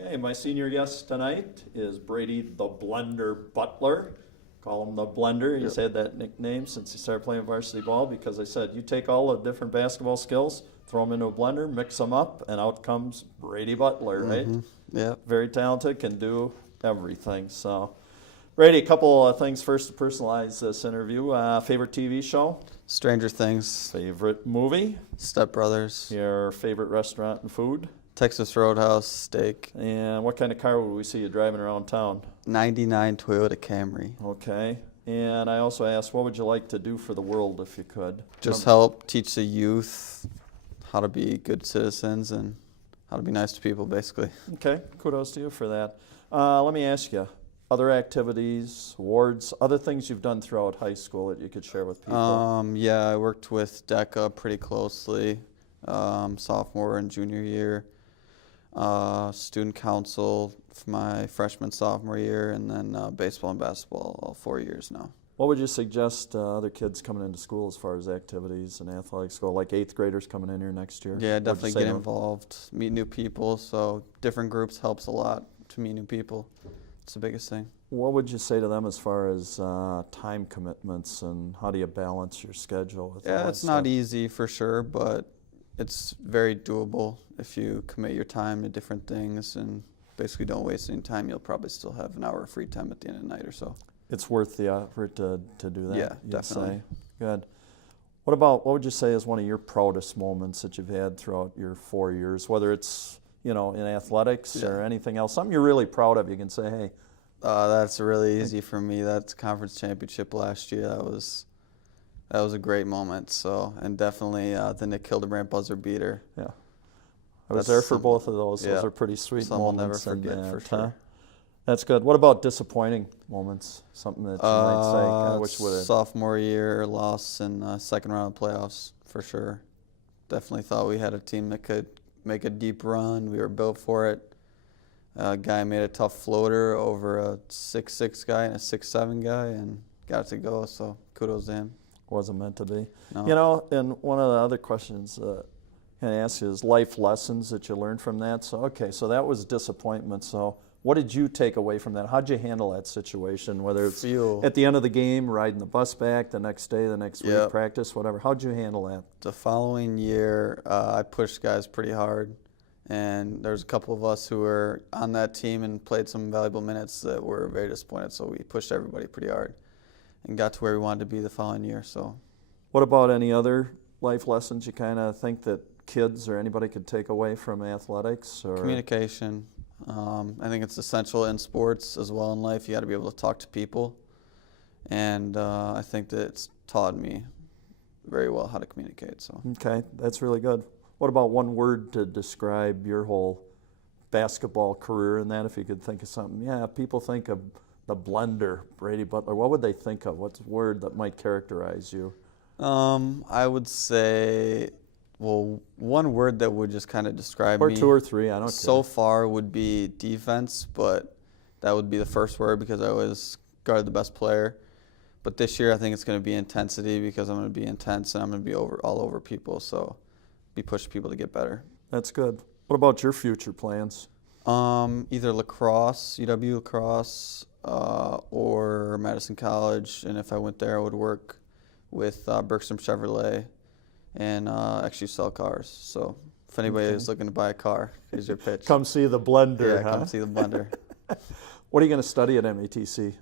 Okay, my senior guest tonight is Brady the Blender Butler. Call him the Blender. He's had that nickname since he started playing varsity ball because I said you take all the different basketball skills, throw them into a blender, mix them up, and out comes Brady Butler, right? Yeah. Very talented, can do everything. So, Brady, a couple of things first to personalize this interview. Favorite TV show? Stranger Things. Favorite movie? Step Brothers. Your favorite restaurant and food? Texas Roadhouse steak. And what kind of car would we see you driving around town? 99 Toyota Camry. Okay. And I also asked, what would you like to do for the world if you could? Just help teach the youth how to be good citizens and how to be nice to people, basically. Okay. Kudos to you for that. Let me ask you, other activities, awards, other things you've done throughout high school that you could share with people? Yeah, I worked with DECA pretty closely, sophomore and junior year. Student council for my freshman, sophomore year, and then baseball and basketball all 4 years now. What would you suggest other kids coming into school as far as activities and athletics go, like 8th graders coming in here next year? Yeah, definitely get involved, meet new people. So different groups helps a lot to meet new people. It's the biggest thing. What would you say to them as far as time commitments and how do you balance your schedule with all that It's stuff? not easy for sure, but it's very doable if you commit your time to different things and basically don't waste any time. You'll probably still have an hour of free time at the end of the night or so. It's worth the effort to do that, Yeah, you'd definitely. say. Good. What would you say is one of your proudest moments that you've had throughout your 4 years, whether it's, in athletics or anything else, something you're really proud of, you can say, hey. That's really easy for me. That's conference championship last year. That was a great moment. So, and definitely the Nick Hildebrand buzzer beater. Yeah. I was there for both of those. Yeah. Those are pretty sweet Some I'll never moments. forget for sure. That's good. What about disappointing moments? Something that you might say, God, which would have... Sophomore year loss in second round of playoffs for sure. Definitely thought we had a team that could make a deep run. We were built for it. A guy made a tough floater over a 6'6" guy and a 6'7" guy and got it to go, so kudos to him. Wasn't meant to be. No. And one of the other questions can I ask you is life lessons that you learned from that. So, so that was disappointment. So what did you take away from that? How'd you handle that situation, whether it's at the end of the game, riding the bus back, the next day, the next week, practice, whatever? How'd you handle that? The following year, I pushed guys pretty hard. And there's a couple of us who were on that team and played some valuable minutes that were very disappointed. So we pushed everybody pretty hard and got to where we wanted to be the following year. So, what about any other life lessons you kind of think that kids or anybody could take away from athletics? Or communication. I think it's essential in sports as well in life. You got to be able to talk to people. And I think that it's taught me very well how to communicate. So. Okay, that's really good. What about one word to describe your whole basketball career and that, if you could think of something? Yeah, people think of the Blender, Brady Butler. What would they think of? What's a word that might characterize you? I would say, well, one word that would just kind of describe me. Or two or three, I don't care. So far would be defense, but that would be the first word because I always guarded the best player. But this year I think it's going to be intensity because I'm going to be intense and I'm going to be all over people. So be pushing people to get better. That's good. What about your future plans? Either lacrosse, UW lacrosse, or Madison College. And if I went there, I would work with Bergstrom Chevrolet and actually sell cars. So if anybody is looking to buy a car, here's your pitch. Come see the Blender, Yeah, come see the Blender. What are you going to study at MATC?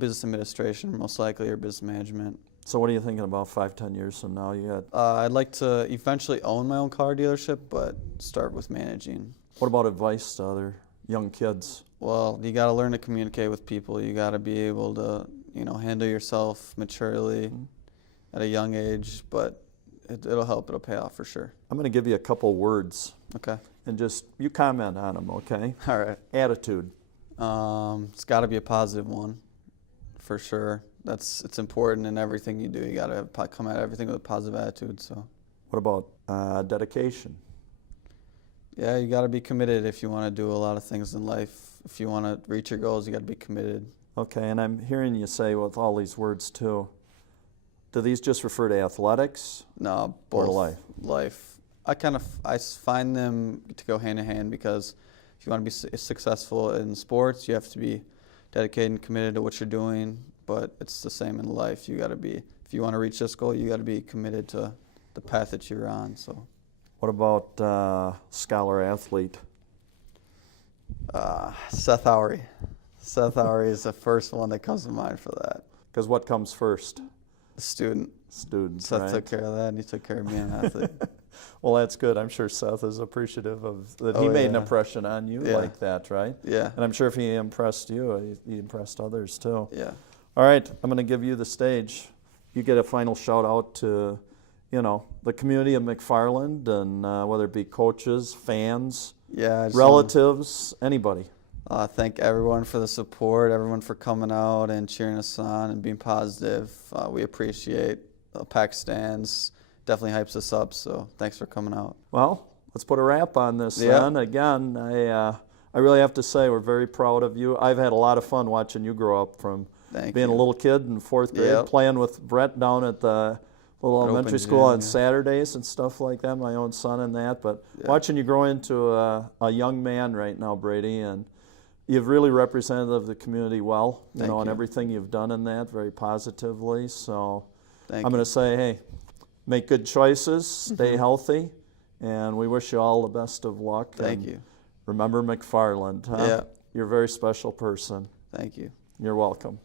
Business administration, most likely, or business management. So what are you thinking about 5-10 years from now? I'd like to eventually own my own car dealership, but start with managing. What about advice to other young kids? Well, you got to learn to communicate with people. You got to be able to, handle yourself maturely at a young age, but it'll help. It'll pay off for sure. I'm going to give you a couple words. Okay. And just, you comment on them, okay? All right. Attitude. It's got to be a positive one, for sure. It's important in everything you do. You got to come at everything with a positive attitude. So. What about dedication? Yeah, you got to be committed if you want to do a lot of things in life. If you want to reach your goals, you got to be committed. Okay, and I'm hearing you say with all these words too, do these just refer to athletics? No, or both. life? Life. I find them to go hand in hand because if you want to be successful in sports, you have to be dedicated and committed to what you're doing. But it's the same in life. You got to be, if you want to reach this goal, you got to be committed to the path that you're on. So, what about scholar athlete? Seth Howery. Seth Howery is the first one that comes to mind for that. Because what comes first? The student. Students, Seth right? took care of that, and he took care of me, an athlete. Well, that's good. I'm sure Seth is appreciative of that. He made an impression on you like that, right? Yeah. And I'm sure if he impressed you, he impressed others too. Yeah. All right, I'm going to give you the stage. You get a final shout out to, the community of McFarland, and whether it be coaches, fans, relatives, anybody. Thank everyone for the support, everyone for coming out and cheering us on and being positive. We appreciate the packed stands. Definitely hypes us up, so thanks for coming out. Well, let's put a wrap on this then. Again, I really have to say we're very proud of you. I've had a lot of fun watching you grow up from being a little kid in 4th grade, playing with Brett down at the little elementary school on Saturdays and stuff like that, my own son and that. But watching you grow into a young man right now, Brady, and you've really represented the community well, and everything you've done in that very positively. So I'm going to say, hey, make good choices, stay healthy, and we wish you all the best of luck. Thank you. Remember McFarland, huh? Yeah. You're a very special person. Thank you. You're welcome.